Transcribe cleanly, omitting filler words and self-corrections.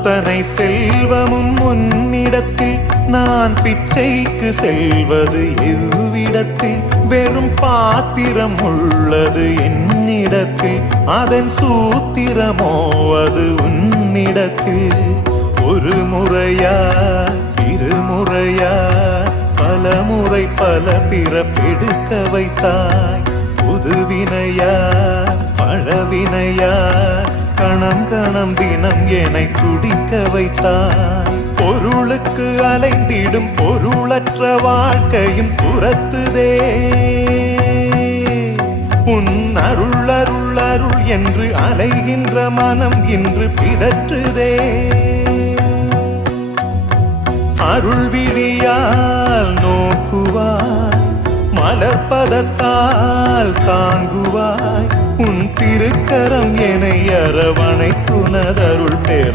அத்தனை செல்வமும் உன்னிடத்தில் நான் பிச்சைக்கு செல்வது எவ்விடத்தில் வெறும் பாத்திரம் உள்ளது என்னிடத்தில் அதன் சூத்திரமோ அது உன்னிடத்தில் ஒரு முறையா இருமுறையா பல முறை பல பிறப்பெடுக்க வைத்தாய் புதுவினையா பழவினையா கணம் கணம் தினம் என்னை துடிக்க வைத்தாய் பொருளுக்கு அலைந்திடும் பொருளற்ற வாழ்க்கையும் துரத்துதே உன் அருள் அருள் அருள் என்று அலைகின்ற மனம் இன்று பிதற்றுதே அருள் விழியால் நோக்குவாய் மலர்பதத்தால் தாங்குவாய் உன் திருக்கரம் என்னை அரவணைத்துனதருள் பெற